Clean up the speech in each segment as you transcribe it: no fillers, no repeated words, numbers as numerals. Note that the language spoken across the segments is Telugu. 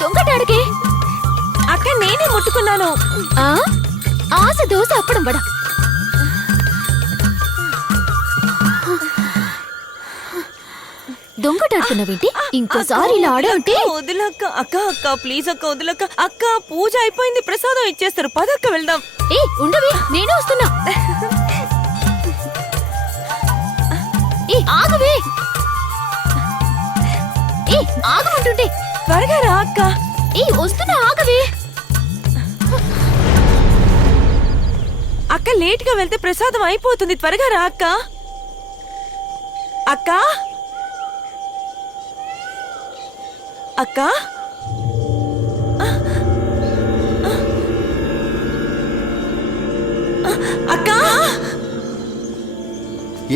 దొంగటాడికి అక్క నేనే ముట్టుకున్నాను. ఆశ దోశ అప్పడం వడ. దొంగటాడుతున్నావేంటి? ఇంకోసారి ఇలా ఆడ అంటే వదిలక్క. అక్క అక్క ప్లీజ్ అక్క వదిలక్క. అక్క పూజ అయిపోయింది, ప్రసాదం ఇచ్చేస్తారు, పదక్క వెళ్దాం. ఉండవి, నేనే వస్తున్నా. ఆగవే, ఆగమంటుంటే. త్వరగా రా అక్క. వస్తున్నా, ఆగవే. అక్క లేట్ గా వెళ్తే ప్రసాదం అయిపోతుంది, త్వరగా రా అక్క. అక్క అక్క అక్క.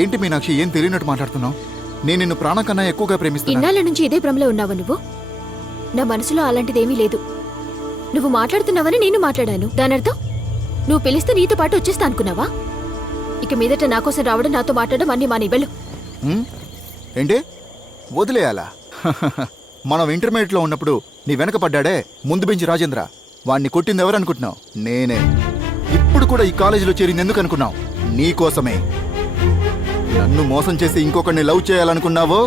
ఏంటి మీనాక్షి, ఏం తెలియనట్టు మాట్లాడుతున్నావు? నేను నిన్ను ప్రాణం కన్నా ఎక్కువగా ప్రేమిస్తున్నా. ఇన్నాళ్ళ నుంచి ఇదే భ్రమలో ఉన్నావా నువ్వు? నా మనసులో అలాంటిదేమీ లేదు. నువ్వు మాట్లాడుతున్నావని నేను మాట్లాడాను. దానర్థం నువ్వు పిలిస్తే నీతో పాటు వచ్చేస్తా అనుకున్నావా? ఇక మీదట నా కోసం రావడం, నాతో మాట్లాడడం అన్ని మాని వెళ్ళు. ఏంటి వదిలేయాలా? మనం ఇంటర్మీడియట్ లో ఉన్నప్పుడు నీ వెనక పడ్డాడే ముందు బెంచి రాజేంద్ర, వాణ్ణి కొట్టింది ఎవరు అనుకుంటున్నావు? నేనే. ఇప్పుడు కూడా ఈ కాలేజీలో చేరింది ఎందుకు అనుకున్నావు? నీకోసమే. నన్ను మోసం చేసి ఇంకొకరిని లవ్ చేయాలనుకున్నావో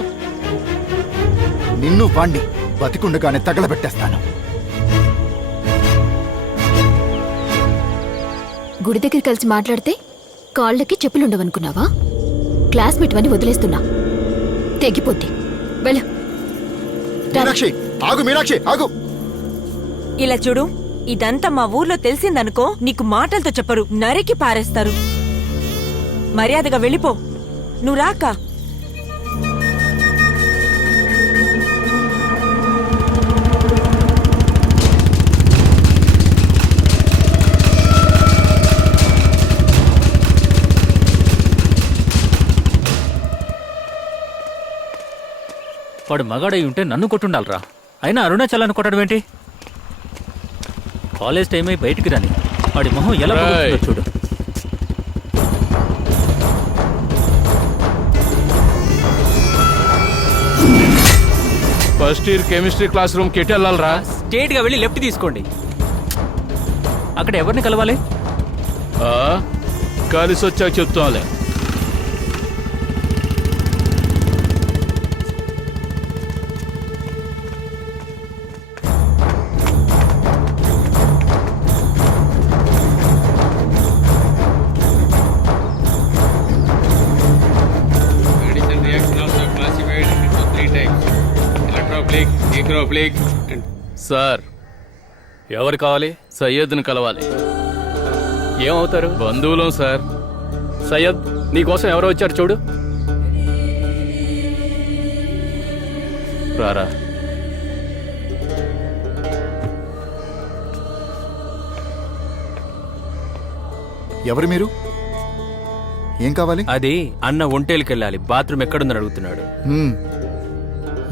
నిన్ను వాణ్ణి బతికుండగానే తగలబెట్టేస్తాను. గుడి దగ్గర కలిసి మాట్లాడితే కాళ్ళకి చెప్పులుండవనుకున్నావా? క్లాస్మేట్ అని వదిలేస్తున్నా, తెగిపోద్ది. వెళ్ళు. మీనాక్షి ఆగు, మీనాక్షి ఆగు. ఇలా చూడు, ఇదంతా మా ఊర్లో తెలిసిందనుకో, నీకు మాటలతో చెప్పరు, నరికి పారేస్తారు. మర్యాదగా వెళ్ళిపో. నువ్వు రాక. వాడు మగాడై ఉంటే నన్ను కొట్టుండాలరా. అయినా అరుణాచలాన్ని కొట్టడం ఏంటి? కాలేజ్ టైం అయి బయటికి రాని వాడి మొహం ఎలా పగులుతుందో చూడు. First year chemistry class room కి ఎటు వెళ్ళాలరా? స్ట్రేట్ గా వెళ్ళి లెఫ్ట్ తీసుకోండి. అక్కడ ఎవరిని కలవాలి? కలిసి వచ్చాక చెప్తాంలే. సార్, ఎవరు కావాలి? సయ్యద్ని కలవాలి. ఏమవుతారు? బంధువులం సార్. సయ్యద్, నీకోసం ఎవరో వచ్చారు చూడు. రారా. ఎవరు మీరు? ఏం కావాలి? అది అన్న ఒంటేలుకెళ్ళాలి, బాత్రూమ్ ఎక్కడుందని అడుగుతున్నాడు.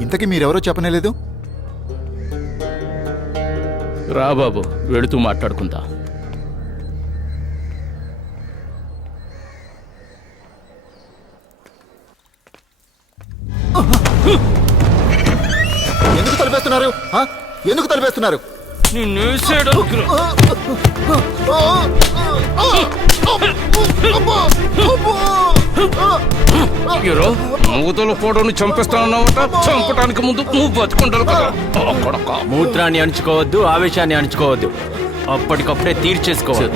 ఇంతకీ మీరెవరో చెప్పనేలేదు? రా బాబు, వెళుతూ మాట్లాడుకుంటా. ఎందుకు తలిపేస్తున్నారు? ఎందుకు తలిపేస్తున్నారు? మూతల పోడని చంపేస్తానన్నావట. చంపడానికి ముందు నువ్వు బతుకుంటారు కదా. మూత్రాన్ని అణుచుకోవద్దు, ఆవేశాన్ని అణుచుకోవద్దు, అప్పటికప్పుడే తీర్చేసుకోవాలి.